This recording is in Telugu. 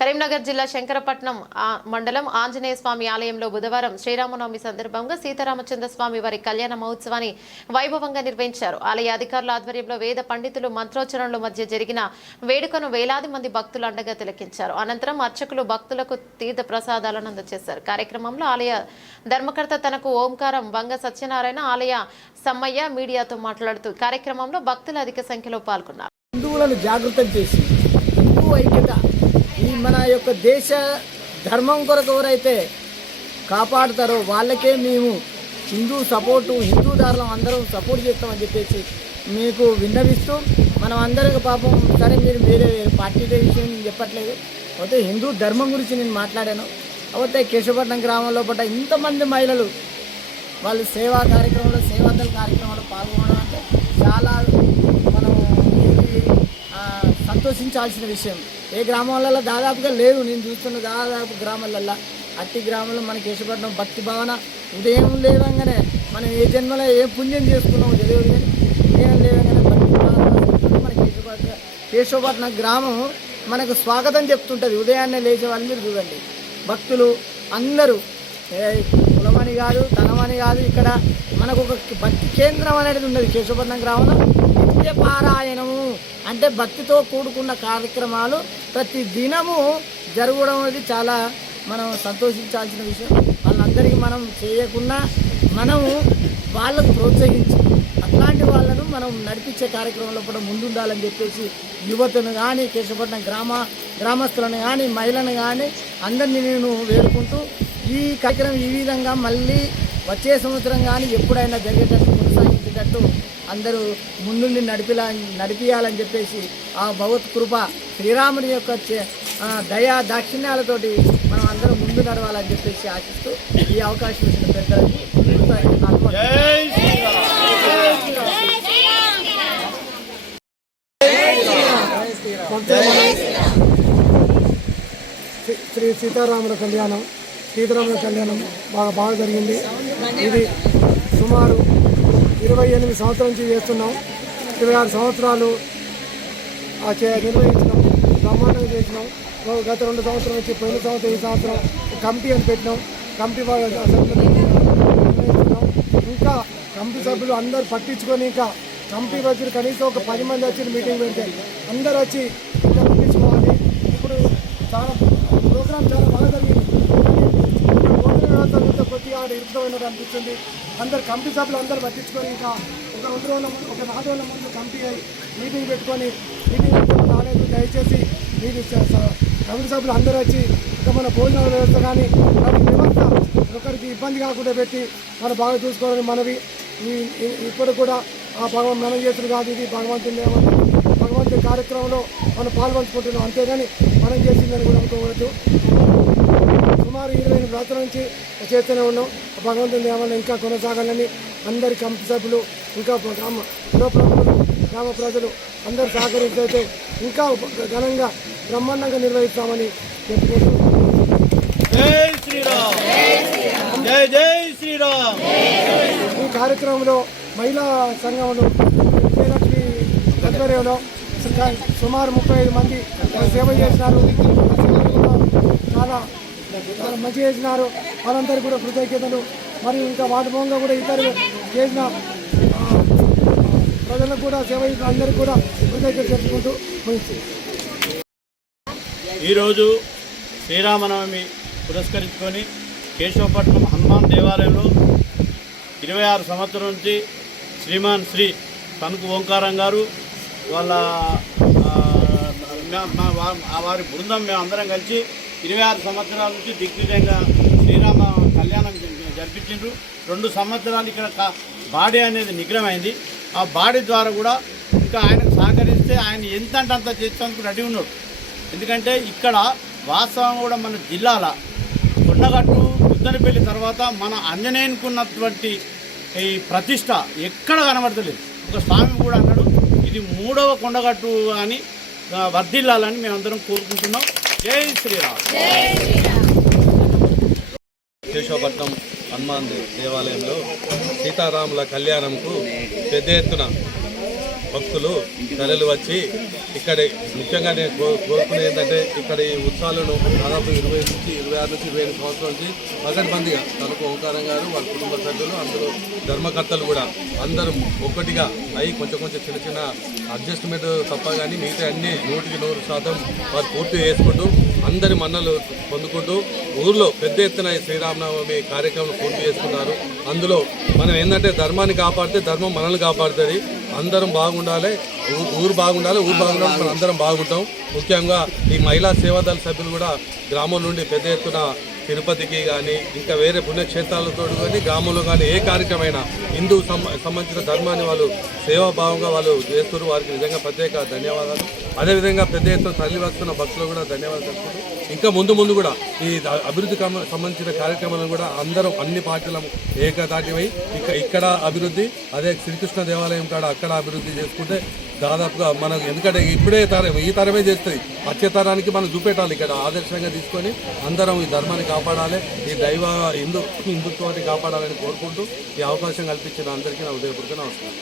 కరీంనగర్ జిల్లా శంకరపట్నం మండలం ఆంజనేయ స్వామి ఆలయంలో బుధవారం శ్రీరామనవమి సందర్భంగా సీతారామచంద్ర స్వామి వారి కళ్యాణ మహోత్సవాన్ని వైభవంగా నిర్వహించారు. ఆలయ అధికారుల ఆధ్వర్యంలో వేద పండితులు మంత్రోచ్చరణల మధ్య జరిగిన వేడుకను వేలాది మంది భక్తులు అండగా తిలకించారు. అనంతరం అర్చకులు భక్తులకు తీర్థ ప్రసాదాలను అందజేశారు. కార్యక్రమంలో ఆలయ ధర్మకర్త తనకు ఓంకారం వంగ సత్యనారాయణ ఆలయ సమ్మయ్య మీడియాతో మాట్లాడుతూ కార్యక్రమంలో భక్తులు అధిక సంఖ్యలో పాల్గొన్నారు. హిందువులను జాగృతం చేసి హిందూ ఐక్యత మన యొక్క దేశ ధర్మం కొరకు ఎవరైతే కాపాడుతారో వాళ్ళకే మేము హిందూ సపోర్టు హిందూ దారులం అందరం సపోర్ట్ చేస్తామని చెప్పేసి మీకు విన్నవిస్తూ మనం అందరికి పాపం సరే మీరు వేరే పార్టీల విషయం నేను చెప్పట్లేదు. అయితే హిందూ ధర్మం గురించి నేను మాట్లాడాను. అయితే కేశవపట్నం గ్రామంలో పడ్డ ఇంతమంది మహిళలు వాళ్ళు సేవా కార్యక్రమంలో సేవాదల కార్యక్రమంలో పాల్గొనడం అంటే చాలా సంతోషించాల్సిన విషయం. ఏ గ్రామాలలో దాదాపుగా లేదు నేను చూస్తున్న దాదాపు గ్రామాలల్లో అట్టి గ్రామంలో మన కేశపట్నం భక్తి భావన ఉదయం లేవంగానే మనం ఏ జన్మలో ఏ పుణ్యం చేసుకున్నామో తెలియదు కానీ ఉదయం లేవంగానే భక్తి భావన మనకి కేశపట్నం కేశవపట్నం గ్రామం మనకు స్వాగతం చెప్తుంటుంది. ఉదయాన్నే లేచే వాళ్ళు మీరు చూడండి. భక్తులు అందరూ ఏ కులమని కాదు ధనమని కాదు ఇక్కడ మనకు ఒక భక్తి కేంద్రం అనేది ఉన్నది కేశవపట్నం గ్రామంలో. నిత్య పారాయణము అంటే భక్తితో కూడుకున్న కార్యక్రమాలు ప్రతి దినము జరగడం అనేది చాలా మనం సంతోషించాల్సిన విషయం. వాళ్ళందరికీ మనం చేయకుండా మనము వాళ్ళకు ప్రోత్సహించి అట్లాంటి వాళ్ళను మనం నడిపించే కార్యక్రమంలో కూడా ముందుండాలని చెప్పేసి యువతను కానీ కేశవపట్నం గ్రామ గ్రామస్తులను కానీ మహిళను కానీ అందరినీ నేను వేడుకుంటూ ఈ కార్యక్రమం ఈ విధంగా మళ్ళీ వచ్చే సంవత్సరం కానీ ఎప్పుడైనా జరిగేటట్టు కొనసాగించేటట్టు అందరూ ముందుండి నడిపిలా నడిపియాలని చెప్పేసి ఆ భగవత్ కృప శ్రీరాముని యొక్క దయా దాక్షిణ్యాలతోటి మనం అందరం ముందు నడవాలని చెప్పేసి ఆశిస్తూ ఈ అవకాశం ఇచ్చిన పెద్దలకు శ్రీ సీతారాముల కళ్యాణం. సీతారాముల కళ్యాణం బాగా బాగా జరిగింది. ఇది సుమారు ఇరవై ఎనిమిది సంవత్సరాల నుంచి చేస్తున్నాం. ఇరవై ఆరు సంవత్సరాలు ఆ చే నిర్వహించినాం. బ్రహ్మాండంగా చేసినాం. గత రెండు సంవత్సరాల నుంచి పోయిన సంవత్సరం ఈ సంవత్సరం కమిటీ అని పెట్టినాం. కమిటీ వాళ్ళ నిర్వహిస్తున్నాం ఇంకా కమిటీ సభ్యులు అందరూ పట్టించుకొని ఇంకా కమిటీ వచ్చి కనీసం ఒక పది మంది వచ్చి మీటింగ్ పెడితే అందరు వచ్చి పట్టించుకోవాలి. ఇప్పుడు చాలా ప్రోగ్రామ్ చాలా బాగా జరిగింది. వ్యవస్థ కొద్దిగా ఆడ అనిపిస్తుంది. అందరు కమిటీ సభ్యులు అందరూ పట్టించుకొని ఇంకా ఒక రెండు రోజుల ముందు ఒక నాలుగు రోజుల ముందు కమిటీ అయ్యి మీటింగ్ పెట్టుకొని మీటింగ్ పెట్టుకొని రాలేదు. దయచేసి మీరు చ- కమిటీ సభ్యులు అందరూ వచ్చి ఇంకా మన భోజన వ్యవస్థ కానీ వాటి వ్యవస్థ ఒకరికి ఇబ్బంది కాకుండా పెట్టి మనం బాగా చూసుకోవాలని మనవి. ఈ ఇప్పుడు కూడా ఆ భగవాన్ మనం చేతులు కాదు ఇది భగవంతుని ఏమన్నా భగవంతుని కార్యక్రమంలో మనం పాల్పంచుకుంటున్నాం. అంతేగాని మనం చేసిందని కూడా అనుకోవచ్చు సుమారు ఇరవై ఎనిమిది సంవత్సరాల నుంచి చేస్తూనే ఉన్నాం. భగవంతుని దేవాలయం ఇంకా కొనసాగాలని అందరి కమిటీ సభ్యులు ఇంకా గ్రామ గ్రామ ప్రజలు అందరూ సహకరిస్తే ఇంకా ఘనంగా బ్రహ్మాండంగా నిర్వహిస్తామని చెప్పుకుంటూ జై శ్రీరామ్. జై జై శ్రీరామ్. ఈ కార్యక్రమంలో మహిళా సంఘంలో విజయలక్ష్మి ఆధ్వర్యంలో సుమారు ముప్పై ఐదు మంది సేవ చేసినారు. చాలా చాలా మంచి చేసినారు. వాళ్ళందరూ కూడా కృతజ్ఞతలు. మరియు ఇంకా వాటి మూలంగా కూడా ఇతరులు చేసిన ప్రజలకు కూడా సేవ అందరికీ కూడా కృతజ్ఞత చెప్పుకుంటూ ముగిస్తుంది ఈరోజు శ్రీరామనవమి పురస్కరించుకొని కేశవపట్నం హనుమాన్ దేవాలయంలో ఇరవై ఆరు సంవత్సరం నుంచి శ్రీమాన్ శ్రీ తణుకు ఓంకారం గారు వాళ్ళ వారి బృందం మేము అందరం కలిసి ఇరవై ఆరు సంవత్సరాల నుంచి దిగ్విజయంగా శ్రీరామ కళ్యాణం జరిపించిండ్రు. రెండు సంవత్సరాలు ఇక్కడ బాడీ అనేది నిగ్రహమైంది. ఆ బాడీ ద్వారా కూడా ఇంకా ఆయనకు సహకరిస్తే ఆయన ఎంత అంటే అంత చేసేందుకు రెడీ ఉన్నాడు. ఎందుకంటే ఇక్కడ వాస్తవం కూడా మన జిల్లాల కొండగట్టు ముద్దనపల్లి తర్వాత మన అంజనేయునికున్నటువంటి ఈ ప్రతిష్ట ఎక్కడ కనబడతలేదు. ఒక స్వామి కూడా అన్నాడు ఇది మూడవ కొండగట్టు అని వర్ధిల్లాలని మేమందరం కోరుకుంటున్నాం. జై శ్రీరామ్. కేశవపట్నం హనుమాన్ దేవాలయంలో సీతారాముల కళ్యాణంకు పెద్ద ఎత్తున భక్తులు తరలి వచ్చి ఇక్కడ ముఖ్యంగా నేను కో- కోరుకునేది ఏంటంటే ఇక్కడ ఈ ఉత్సవాలను దాదాపు ఇరవై నుంచి ఇరవై ఆరు నుంచి ఇరవై ఎనిమిది సంవత్సరాల నుంచి పగడ్బందీగా తనకు ఓంకారం గారు వాళ్ళ కుటుంబ సభ్యులు అందరూ ధర్మకర్తలు కూడా అందరూ ఒక్కటిగా అయి కొంచెం కొంచెం చిన్న చిన్న అడ్జస్ట్మెంట్ తప్ప కానీ మిగతా అన్ని నూటికి నూరు శాతం వారు పూర్తి చేసుకుంటూ అందరి మన్నలు పొందుకుంటూ ఊర్లో పెద్ద ఎత్తున శ్రీరామనవమి కార్యక్రమం పూర్తి చేసుకున్నారు. అందులో మనం ఏంటంటే ధర్మాన్ని కాపాడితే ధర్మం మనల్ని కాపాడుతుంది. అందరం బాగుండాలి. ఊ- ఊరు బాగుండాలి ఊరు బాగుండాలి మనం అందరం బాగుంటాం. ముఖ్యంగా ఈ మహిళా సేవాదళ సభ్యులు కూడా గ్రామం నుండి పెద్ద ఎత్తున తిరుపతికి కానీ ఇంకా వేరే పుణ్యక్షేత్రాలతో కానీ గ్రామంలో కానీ ఏ కార్యక్రమైనా హిందూ సంబంధించిన ధర్మాన్ని వాళ్ళు సేవాభావంగా వాళ్ళు చేస్తున్నారు. వారికి నిజంగా ప్రత్యేక ధన్యవాదాలు. అదేవిధంగా పెద్ద ఎత్తున తరలివస్తున్న భక్తులు కూడా ధన్యవాదాలు తెలుపుకుంటూ ఇంకా ముందు ముందు కూడా ఈ అభివృద్ధి సంబంధించిన కార్యక్రమాలను కూడా అందరం అన్ని పార్టీల ఏకదాటివై ఇక ఇక్కడ అభివృద్ధి అదే శ్రీకృష్ణ దేవాలయం కాడ అక్కడ అభివృద్ధి చేసుకుంటే దాదాపుగా మనకు ఎందుకంటే ఇప్పుడే తరం ఈ తరమే చేస్తుంది. వచ్చే తరానికి మనం చూపెట్టాలి ఇక్కడ ఆదర్శంగా తీసుకొని అందరం ఈ ధర్మాన్ని కాపాడాలి ఈ దైవ హిందూ హిందుత్వాన్ని కాపాడాలని కోరుకుంటూ ఈ అవకాశం కల్పించిన అందరికీ నా ఉదయపూర్వక నమస్కారం.